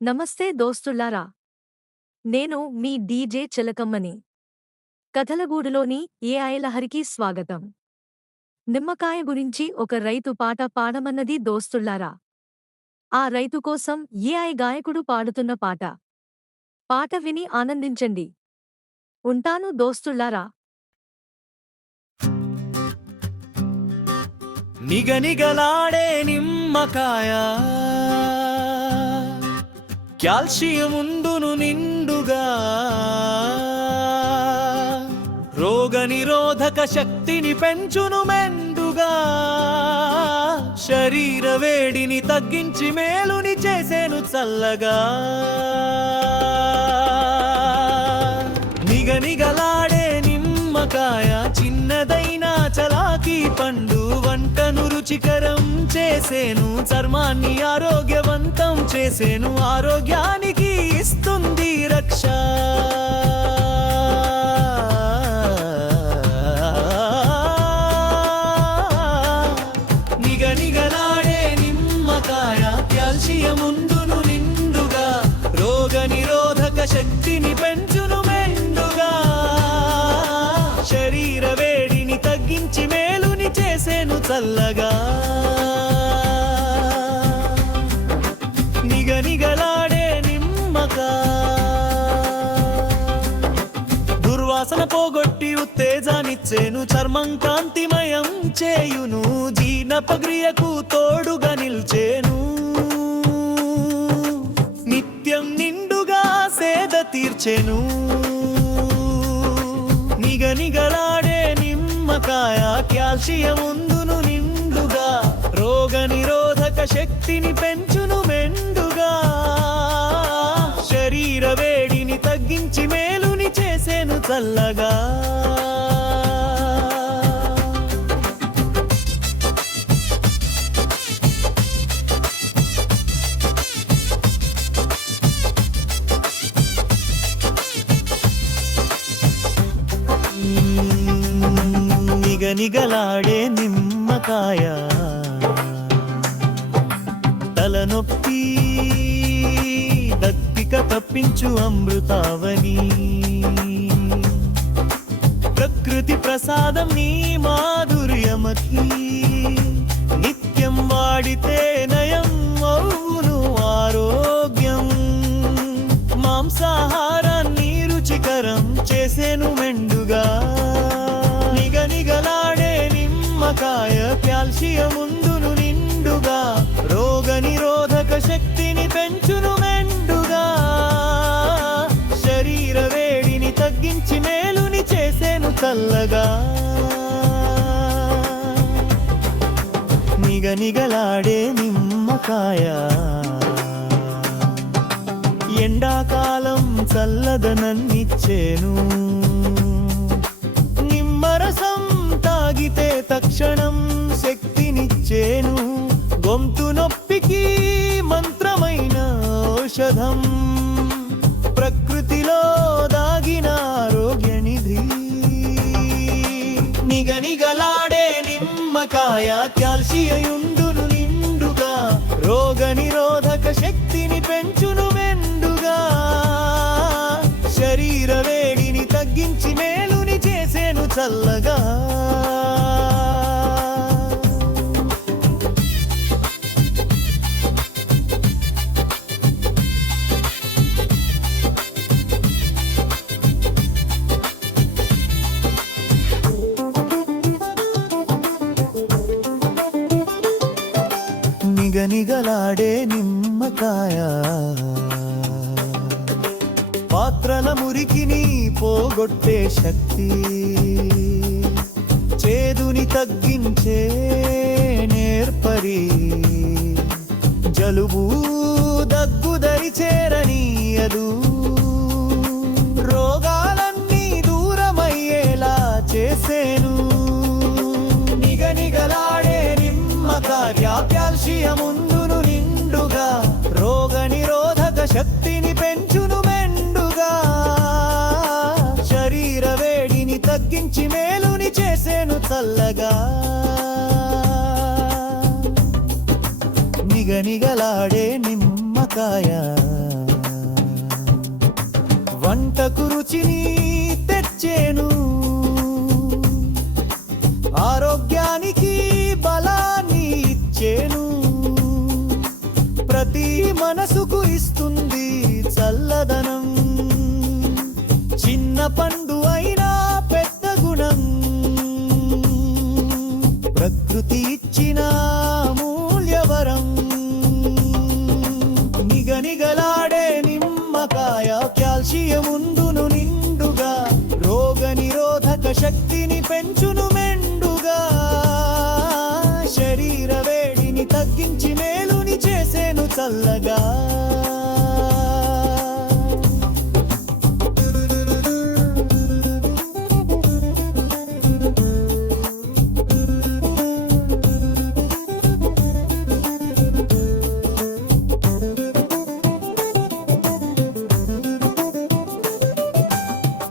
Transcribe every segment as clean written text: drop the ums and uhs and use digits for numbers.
నమస్తే దోస్తులారా. నేను మీ DJ చిలకమ్మని. కథలగూడులోని AI లహరికి స్వాగతం. నిమ్మకాయ గురించి ఒక రైతు పాట పాడమన్నది దోస్తులారా. ఆ రైతు కోసం ఏఐ గాయకుడు పాడుతున్న పాట. పాట విని ఆనందించండి. ఉంటాను దోస్తులారా. నిగనిగలాడే నిమ్మకాయ కాల్షియం ఉండును నిండుగా, రోగనిరోధక శక్తిని పెంచును మెండుగా, శరీర వేడిని తగ్గించి మేలుని చేసేను చల్లగా. నిగనిగలాడే నిమ్మకాయ చిన్నదైనా చలాకీ పండు, వంటను రుచికరం చేసేను, చర్మాన్ని ఆరోగ్యవంతం చేసేను, ఆరోగ్యానికి ఇస్తుంది రక్ష. నిగనిగలాడే నిమ్మకాయ కాల్షియం ఉండును నిండుగా, రోగనిరోధక శక్తిని పెంచును మెండుగా, శరీర వేడిని తగ్గించి మేలుని చేసేను చల్లగా. నిగనిగలాడే నిమ్మకాయ దుర్వాసన పోగొట్టి ఉత్తేజాన్నిచ్చేను, చర్మం కాంతిమయం చేయును, జీర్ణప్రక్రియకు తోడుగా నిల్చేను, నిత్యం నిండుగా సేద తీర్చెను. నిగనిగలాడే నిమ్మకాయ కాల్షియం ఉండును నిండుగా, రోగనిరోధక శక్తిని పెంచును మెండుగా, శరీర వేడిని తగ్గించి మేలుని చేసేను చల్లగా. నిగనిగలాడే నిమ్మకాయ తలనొప్పి దప్పిక తప్పించు అమృతావని, ప్రకృతి ప్రసాదం నీ మాధుర్యమకి, నిత్యం వాడితే నయం అవును ఆరోగ్యం, మాంసాహారాన్ని రుచికరం చేసేను మెండుగా. నిగనిగలాడే నిమ్మకాయ కాల్షియం ఉండును నిండుగా, రోగనిరోధక శక్తిని పెంచును మెండుగా, శరీర వేడిని తగ్గించి మేలుని చేసేను చల్లగా. నిగనిగలాడే నిమ్మకాయ ఎండాకాలం చల్లదనన్నిచ్చేను, నిమ్మరసం తాగితే తక్షణం శక్తినిచ్చేను, గొంతు నొప్పికి మంత్రమైన ఔషధం, ప్రకృతిలో దాగిన ఆరోగ్యనిధి. నిగనిగలాడే నిమ్మకాయ కాల్షియం ఉండును నిండుగా, రోగనిరోధక శక్తిని పెంచును మెండుగా, శరీర వేడిని తగ్గించి మేలుని చేసేను చల్లగా. నిగనిగలాడే నిమ్మకాయ పాత్రల మురికిని పోగొట్టే శక్తి, చేదుని తగ్గించే నేర్పరి, జలుబు దగ్గు దరి చేరనీయదు, రోగాలన్నీ దూరమయ్యేలా చేసేను. నిగనిగలాడే నిమ్మకాయ కాల్షియం ఉండును నిండుగా, రోగనిరోధక శక్తిని పెంచును మెండుగా, శరీర వేడిని తగ్గించి మేలుని చేసేను చల్లగా. నిగనిగలాడే నిమ్మకాయ వంటకు రుచిని తెచ్చేను, ఆరోగ్యానికి బలాన్ని ఇచ్చేను, ప్రతి మనసుకు ఇస్తుంది చల్లదనం, చిన్న పండు అయినా పెద్ద గుణం, ప్రకృతి ఇచ్చిన మూల్యవరం. నిగనిగలాడే నిమ్మకాయ కాల్షియం ఉండును నిండుగా, రోగ నిరోధక శక్తిని పెంచును మెండుగా, శరీర వేడిని తగ్గించి మేలుని చేసేను చల్లగా.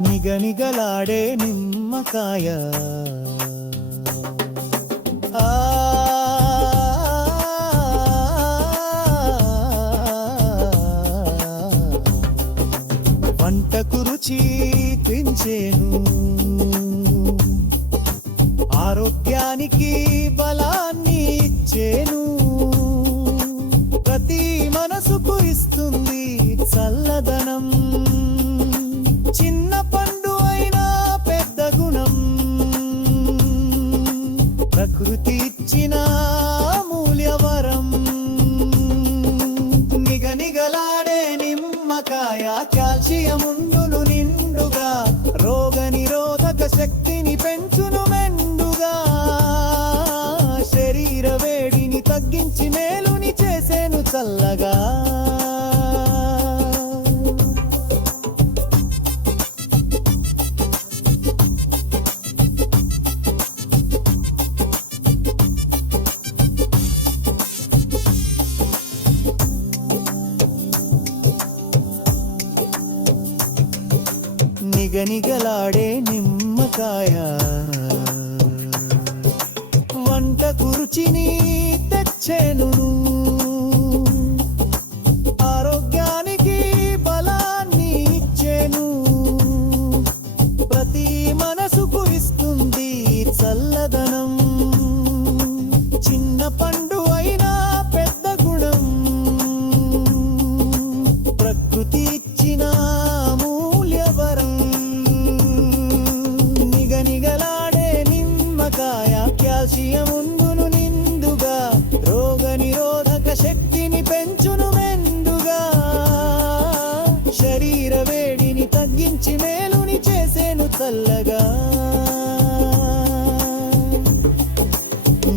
నిగనిగలాడే నిమ్మకాయ వంటకు రుచి పెంచేను, ఆరోగ్యానికి బలాన్ని ఇచ్చేను, ప్రతి మనసుకు ఇస్తుంది చల్లదనం, చిన్న పండు అయినా పెద్ద గుణం, ప్రకృతి ఇచ్చిన మూల్యవరం. నిగనిగలాడే నిమ్మకాయ కాల్షియం ఉండును నిండుగా, రోగ నిరోధక శక్తిని పెంచును మెండుగా, శరీర వేడిని తగ్గించి మేలుని చేసేను చల్లగా. నిగనిగలాడే నిమ్మకాయ వంటకు రుచిని తెచ్చేను, ఆరోగ్యానికి బలాన్ని ఇచ్చేను, ప్రతి మనసుకు ఇస్తుంది చల్లదనం, చిన్న పండు అయినా పెద్ద గుణం, ప్రకృతి ఇచ్చిన మూల్యవరం. నిగనిగలాడే నిమ్మకాయ కాల్షియం ఉండును నిండుగా, రోగ నిరోధక శక్తిని పెంచును మెండుగా, శరీర వేడిని తగ్గించి మేలుని చేసేను చల్లగా.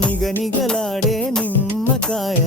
నిగనిగలాడే నిమ్మకాయ